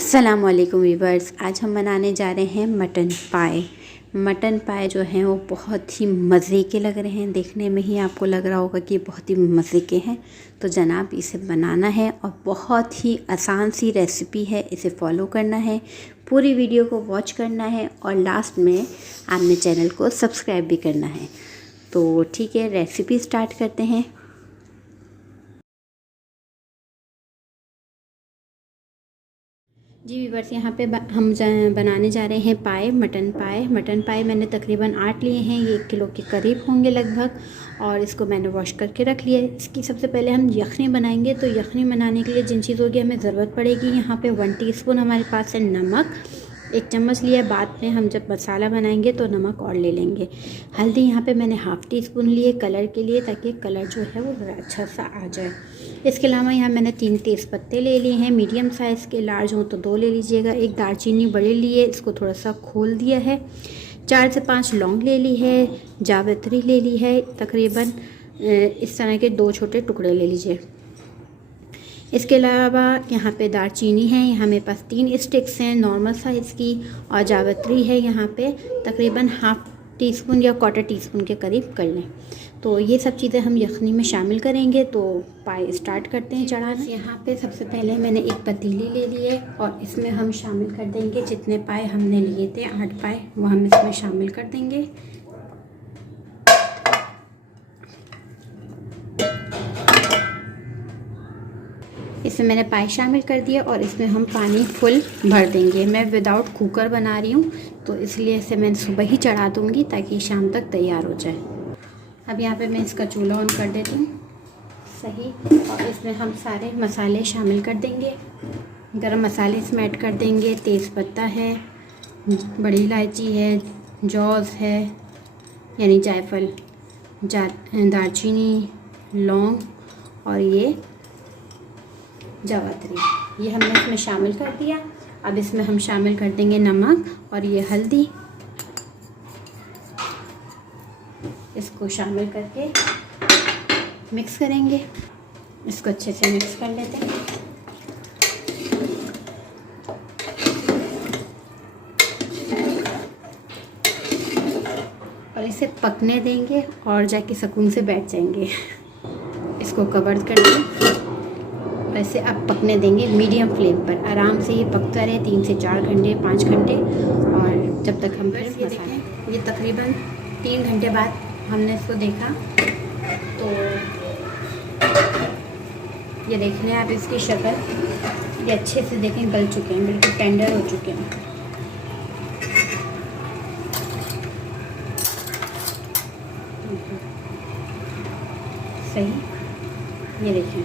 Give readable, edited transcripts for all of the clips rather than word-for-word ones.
अस्सलाम वालेकुम वीवर्स। आज हम बनाने जा रहे हैं मटन पाए। मटन पाए जो हैं वो बहुत ही मज़े के लग रहे हैं, देखने में ही आपको लग रहा होगा कि बहुत ही मज़े के हैं। तो जनाब इसे बनाना है और बहुत ही आसान सी रेसिपी है, इसे फॉलो करना है, पूरी वीडियो को वॉच करना है और लास्ट में आपने चैनल को सब्सक्राइब भी करना है। तो ठीक है, रेसिपी स्टार्ट करते हैं। जी वीवर्स, यहाँ पे हम बनाने जा रहे हैं पाए, मटन पाए। मटन पाए मैंने तकरीबन 8 लिए हैं, ये 1 किलो के करीब होंगे लगभग। और इसको मैंने वॉश करके रख लिया है। इसकी सबसे पहले हम यखनी बनाएंगे। तो यखनी बनाने के लिए जिन चीज़ों की हमें ज़रूरत पड़ेगी, यहाँ पे 1 टीस्पून हमारे पास है नमक, 1 चम्मच लिया। बाद में हम जब मसाला बनाएंगे तो नमक और ले लेंगे। हल्दी यहाँ पे मैंने 1/2 टीस्पून लिए कलर के लिए, ताकि कलर जो है वो अच्छा सा आ जाए। इसके अलावा यहाँ मैंने 3 तेज़पत्ते ले लिए हैं, मीडियम साइज़ के, लार्ज हो तो 2 ले लीजिएगा। 1 दालचीनी बड़े लिए, इसको थोड़ा सा खोल दिया है। 4 से 5 लौंग ले ली है, जावित्री ले ली है, तकरीबन इस तरह के 2 छोटे टुकड़े ले लीजिए। इसके अलावा यहाँ पे दालचीनी है, यहाँ मेरे पास 3 स्टिक्स हैं नॉर्मल साइज़ की, और जावित्री है यहाँ पे तकरीबन 1/2 टीस्पून या 1/4 टीस्पून के करीब कर लें। तो ये सब चीज़ें हम यखनी में शामिल करेंगे। तो पाए स्टार्ट करते हैं चढ़ाना। यहाँ पे सबसे पहले मैंने एक पतीली ले ली है और इसमें हम शामिल कर देंगे जितने पाए हमने लिए थे, 8 पाए, वो हम इसमें शामिल कर देंगे। इसमें मैंने पाए शामिल कर दिया और इसमें हम पानी फुल भर देंगे। मैं विदाउट कुकर बना रही हूँ, तो इसलिए इसे मैं सुबह ही चढ़ा दूँगी ताकि शाम तक तैयार हो जाए। अब यहाँ पे मैं इसका चूल्हा ऑन कर देती हूँ सही, और इसमें हम सारे मसाले शामिल कर देंगे। गरम मसाले इसमें ऐड कर देंगे। तेज़पत्ता है, बड़ी इलायची है, जौज़ है यानी जायफल, दालचीनी, लौंग और ये जावित्री, ये हमने इसमें शामिल कर दिया। अब इसमें हम शामिल कर देंगे नमक और ये हल्दी। इसको शामिल करके मिक्स करेंगे। इसको अच्छे से मिक्स कर लेते हैं। और इसे पकने देंगे और जाके सुकून से बैठ जाएंगे। इसको कवर कर दें। वैसे अब पकने देंगे मीडियम फ्लेम पर, आराम से ये पकता रहे 3 से 4 घंटे, 5 घंटे, और जब तक हम फिर मसाला। ये तकरीबन 3 घंटे बाद हमने इसको देखा, तो ये देख लें आप इसकी शक्ल, ये अच्छे से देखें गल चुके हैं, बिल्कुल टेंडर हो चुके हैं। सही, ये देखें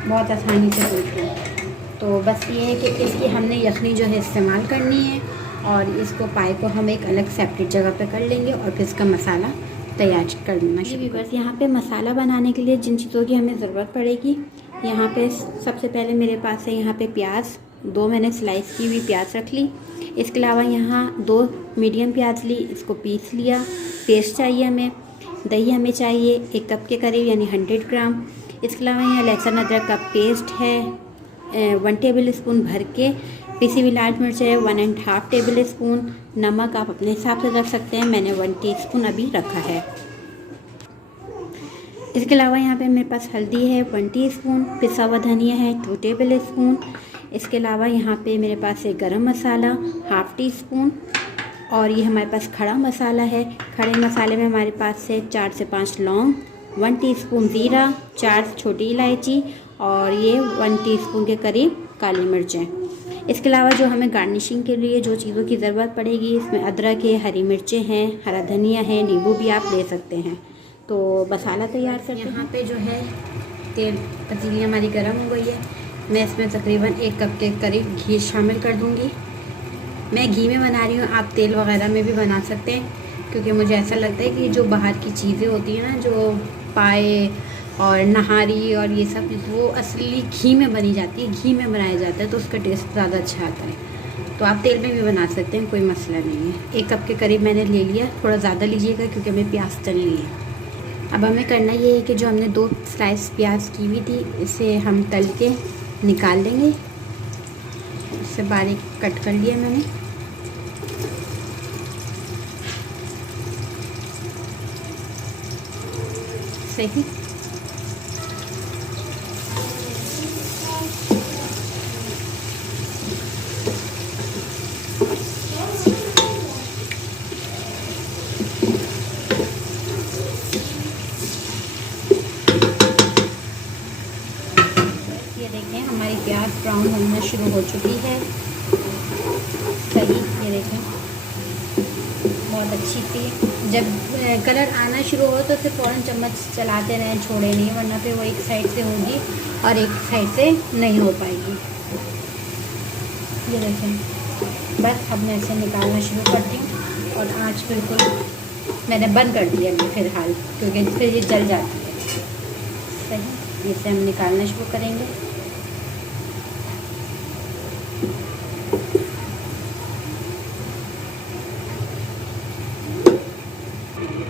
बहुत आसानी से भूनते हैं। तो बस ये है कि इसकी हमने यखनी जो है इस्तेमाल करनी है, और इसको पाए को हम एक अलग सेपरेट जगह पे कर लेंगे और फिर इसका मसाला तैयार कर देना। जी बस यहाँ पे मसाला बनाने के लिए जिन चीज़ों की हमें ज़रूरत पड़ेगी, यहाँ पे सबसे पहले मेरे पास है यहाँ पे प्याज, 2 मैंने स्लाइस की हुई प्याज रख ली। इसके अलावा यहाँ 2 मीडियम प्याज ली, इसको पीस लिया। पेस्ट चाहिए हमें। दही हमें चाहिए 1 कप के करीब यानी 100 ग्राम। इसके अलावा यहाँ लहसुन अदरक का पेस्ट है 1 टेबल स्पून भर के। पिसी हुई लाल मिर्च है 1.5 टेबल स्पून। नमक आप अपने हिसाब से रख सकते हैं, मैंने 1 टीस्पून अभी रखा है। इसके अलावा यहाँ पे मेरे पास हल्दी है 1 टीस्पून, पिसा हुआ धनिया है 2 टेबल स्पून। इसके अलावा यहाँ पे मेरे पास है गरम मसाला 1/2 टीस्पून, और ये हमारे पास खड़ा मसाला है। खड़े मसाले में हमारे पास है 4 से 5 लौंग, 1 टीस्पून ज़ीरा, 4 छोटी इलायची, और ये 1 टीस्पून के करीब काली मिर्चें। इसके अलावा जो हमें गार्निशिंग के लिए जो चीज़ों की ज़रूरत पड़ेगी, इसमें अदरक है, हरी मिर्चें हैं, हरा धनिया है, नींबू भी आप ले सकते हैं। तो मसाला तैयार कर यहाँ पे जो है तेल, पतीली हमारी गर्म हो गई है। मैं इसमें तकरीबन 1 कप के करीब घी शामिल कर दूँगी। मैं घी में बना रही हूँ, आप तेल वगैरह में भी बना सकते हैं, क्योंकि मुझे ऐसा लगता है कि जो बाहर की चीज़ें होती हैं ना, जो पाए और नहारी और ये सब, वो असली घी में बनी जाती है, घी में बनाया जाता है, तो उसका टेस्ट ज़्यादा अच्छा आता है। तो आप तेल में भी बना सकते हैं, कोई मसला नहीं है। 1 कप के करीब मैंने ले लिया, थोड़ा ज़्यादा लीजिएगा क्योंकि हमें प्याज तलनी है। अब हमें करना ये है कि जो हमने 2 स्लाइस प्याज की हुई थी, इसे हम तल के निकाल लेंगे। इससे बारीक कट कर लिया मैंने। सही। ये देखें हमारी प्याज ब्राउन होना शुरू हो चुकी है। सही, ये देखें बहुत अच्छी सी। जब कलर आना शुरू हो तो उसे फ़ौरन चम्मच चलाते रहें, छोड़े नहीं, वरना फिर वो एक साइड से होगी और एक साइड से नहीं हो पाएगी। ये देखें, बस अब मैं इसे निकालना शुरू करती हूँ और आँच बिल्कुल मैंने बंद कर दिया है फ़िलहाल, क्योंकि फिर ये जल जाती है। सही, इसे हम निकालना शुरू करेंगे।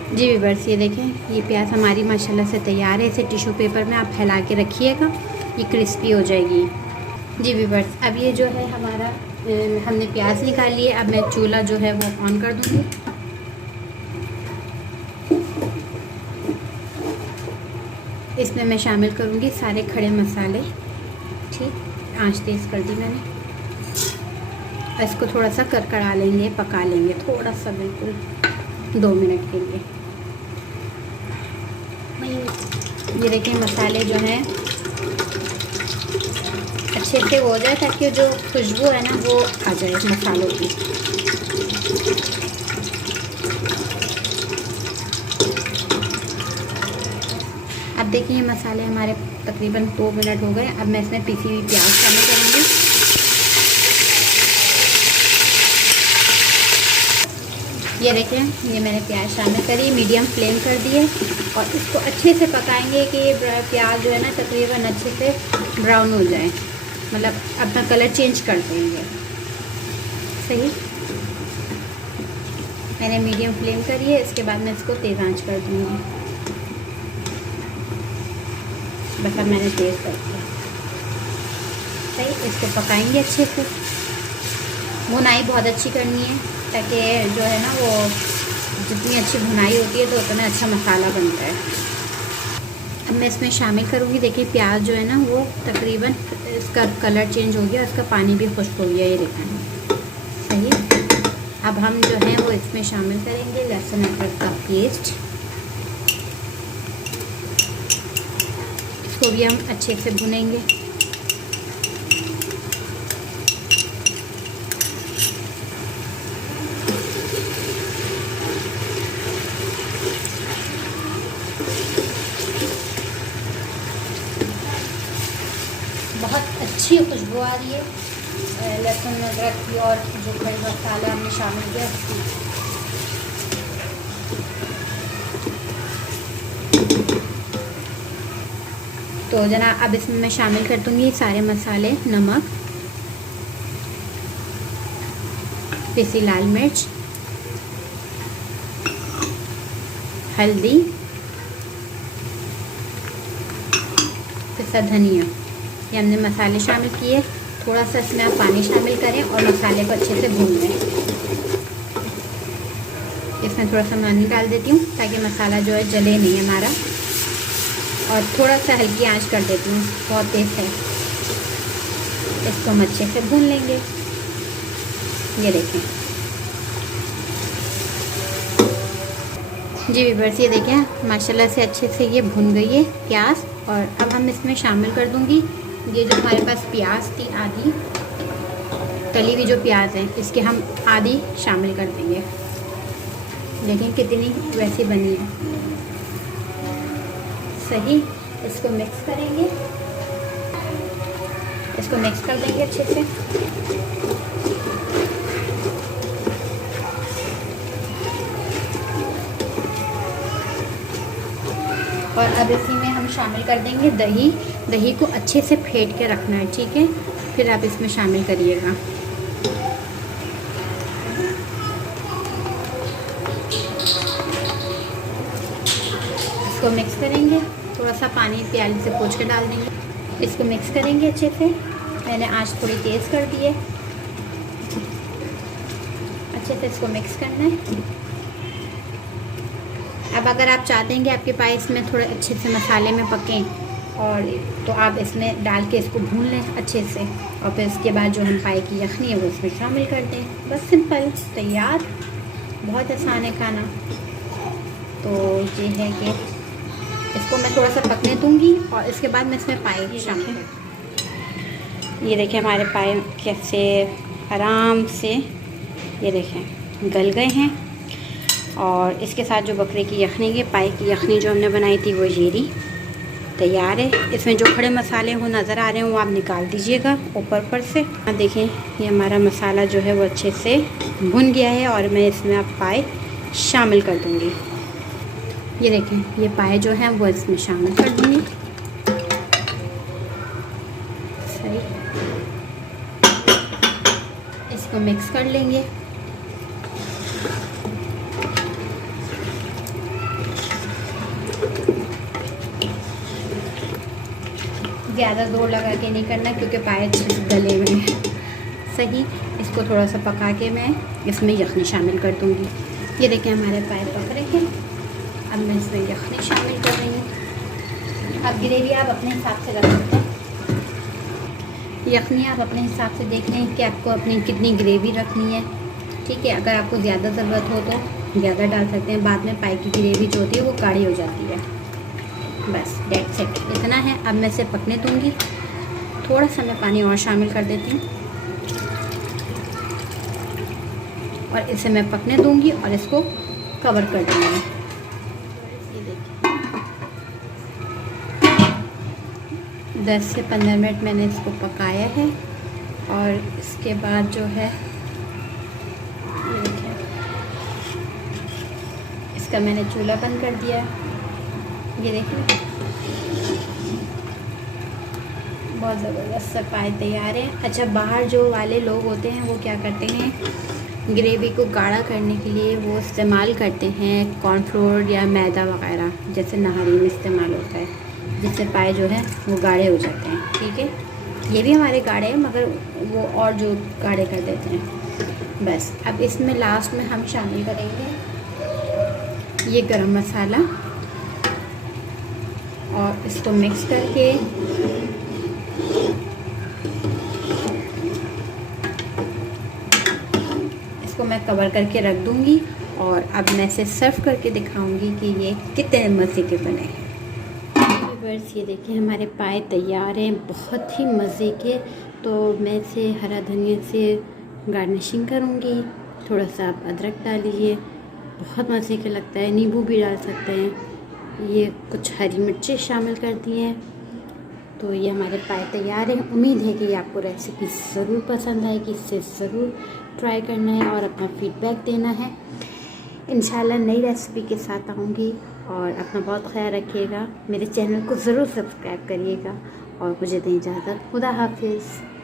जी व्यूअर्स, ये देखें ये प्याज हमारी माशाल्लाह से तैयार है। इसे टिश्यू पेपर में आप फैला के रखिएगा, ये क्रिस्पी हो जाएगी। जी व्यूअर्स, अब ये जो है हमारा हमने प्याज निकाल लिए। अब मैं चूल्हा जो है वो ऑन कर दूँगी। इसमें मैं शामिल करूँगी सारे खड़े मसाले। ठीक, आंच तेज़ कर दी मैंने। इसको थोड़ा सा करकड़ा लेंगे, पका लेंगे थोड़ा सा, बिल्कुल 2 मिनट के लिए। ये देखिए मसाले जो हैं अच्छे से हो जाए, ताकि जो खुशबू है ना वो आ जाए मसालों की। अब देखिए मसाले हमारे तकरीबन 2 मिनट हो गए। अब मैं इसमें पिसी हुई प्याज शामिल करूँगी। ये देखें, ये मैंने प्याज शामिल करी, मीडियम फ्लेम कर दी है और इसको अच्छे से पकाएंगे कि ये प्याज जो है ना तकरीबन अच्छे से ब्राउन हो जाए, मतलब अपना कलर चेंज कर देंगे। सही, मैंने मीडियम फ्लेम करी है। इसके बाद मैं इसको तेज़ आंच कर दूँगी। बस अब मैंने तेज़ कर दिया। सही, इसको पकाएंगे अच्छे से। भुनाई बहुत अच्छी करनी है, ताकि जो है ना वो जितनी अच्छी भुनाई होती है तो उतना अच्छा मसाला बनता है। अब मैं इसमें शामिल करूँगी। देखिए प्याज जो है ना वो तकरीबन इसका कलर चेंज हो गया, इसका पानी भी खुश्क हो गया, ये देखें। सही, अब हम जो है वो इसमें शामिल करेंगे लहसुन अदरक का पेस्ट। इसको भी हम अच्छे से भुनेंगे। बहुत अच्छी खुशबू आ रही है लहसुन अदरक की और जो खड़े मसाला हमने शामिल किया उसकी। तो जनाब अब इसमें मैं शामिल कर दूँगी सारे मसाले। नमक, पिसी लाल मिर्च, हल्दी, पिसा धनिया, ये हमने मसाले शामिल किए। थोड़ा सा इसमें आप पानी शामिल करें और मसाले को अच्छे से भून लें। इसमें थोड़ा सा पानी डाल देती हूँ ताकि मसाला जो है जले नहीं हमारा, और थोड़ा सा हल्की आंच कर देती हूँ, बहुत तेज़ है। इसको हम अच्छे से भून लेंगे। ये देखें जी व्यूअर्स, ये देखें माशाल्लाह से अच्छे से ये भुन गई है प्याज। और अब हम इसमें शामिल कर दूँगी ये जो हमारे पास प्याज थी आधी तली हुई जो प्याज है, इसके हम आधी शामिल कर देंगे। देखें कितनी वैसी बनी है। सही, इसको मिक्स करेंगे, इसको मिक्स कर देंगे अच्छे से। और अब इसी में हम शामिल कर देंगे दही। दही को अच्छे से फेंट के रखना है, ठीक है, फिर आप इसमें शामिल करिएगा। इसको मिक्स करेंगे, थोड़ा सा पानी प्याली से पोंछ के डाल देंगे। इसको मिक्स करेंगे अच्छे से। मैंने आंच थोड़ी तेज़ कर दी है अच्छे से इसको मिक्स करना है। अब अगर आप चाहते हैं कि आपके पाए इसमें थोड़े अच्छे से मसाले में पकें और तो आप इसमें डाल के इसको भून लें अच्छे से, और फिर इसके बाद जो हम पाए की यखनी है वो इसमें शामिल कर दें। बस सिंपल तैयार, बहुत आसान है खाना। तो ये है कि इसको मैं थोड़ा सा पकने दूँगी और इसके बाद मैं इसमें पाए शामिल। ये देखें हमारे पाए कैसे आराम से ये देखें गल गए हैं। और इसके साथ जो बकरे की यखनी की पाए की यखनी जो हमने बनाई थी वो ये रही तैयार है। इसमें जो खड़े मसाले हो नज़र आ रहे हैं वो आप निकाल दीजिएगा ऊपर से। देखें ये हमारा मसाला जो है वो अच्छे से भुन गया है और मैं इसमें अब पाए शामिल कर दूँगी। ये देखें ये पाए जो हैं वो इसमें शामिल कर दूँगी। सही, इसको मिक्स कर लेंगे। ज़्यादा जोर लगा के नहीं करना क्योंकि पाए अच्छे से गले हुए हैं। सही, इसको थोड़ा सा पका के मैं इसमें यखनी शामिल कर दूँगी। ये देखें हमारे पाए पक रहे हैं। अब मैं इसमें यखनी शामिल कर रही हूँ। अब ग्रेवी आप अपने हिसाब से रख सकते हैं। यखनी आप अपने हिसाब से देख लें कि आपको अपनी कितनी ग्रेवी रखनी है। ठीक है, अगर आपको ज़्यादा ज़रूरत हो तो ज़्यादा डाल सकते हैं। बाद में पाए की ग्रेवी जो होती है वो गाढ़ी हो जाती है। बस डेट्स इट, इतना है। अब मैं इसे पकने दूँगी। थोड़ा सा मैं पानी और शामिल कर देती हूँ और इसे मैं पकने दूँगी और इसको कवर कर दूँगी। ये देखिए 10 से 15 मिनट मैंने इसको पकाया है और इसके बाद जो है ये देखिए इसका मैंने चूल्हा बंद कर दिया। ये देखिए बहुत ज़बरदस्त सा पाए तैयार है। अच्छा, बाहर जो वाले लोग होते हैं वो क्या करते हैं, ग्रेवी को गाढ़ा करने के लिए वो इस्तेमाल करते हैं कॉर्नफ्लोर या मैदा वगैरह, जैसे नहारी में इस्तेमाल होता है, जिससे पाए जो है वो गाढ़े हो जाते हैं। ठीक है, ये भी हमारे गाढ़े हैं मगर वो और जो गाढ़े कर देते हैं। बस अब इसमें लास्ट में हम शामिल करेंगे ये गरम मसाला और इसको मिक्स करके इसको मैं कवर करके रख दूँगी। और अब मैं इसे सर्व करके दिखाऊंगी कि ये कितने मज़े के बने हैं। व्यूअर्स ये देखिए हमारे पाए तैयार हैं, बहुत ही मज़े के। तो मैं इसे हरा धनिया से गार्निशिंग करूँगी। थोड़ा सा आप अदरक डाल लीजिए, बहुत मज़े का लगता है। नींबू भी डाल सकते हैं। ये कुछ हरी मिर्चें शामिल कर दी हैं। तो ये हमारे पाए तैयार हैं। उम्मीद है कि आपको रेसिपी ज़रूर पसंद आएगी। इसे ज़रूर ट्राई करना है और अपना फीडबैक देना है। इंशाल्लाह नई रेसिपी के साथ आऊँगी और अपना बहुत ख्याल रखिएगा। मेरे चैनल को ज़रूर सब्सक्राइब करिएगा और मुझे दें इजाज़त। खुदा हाफिज़।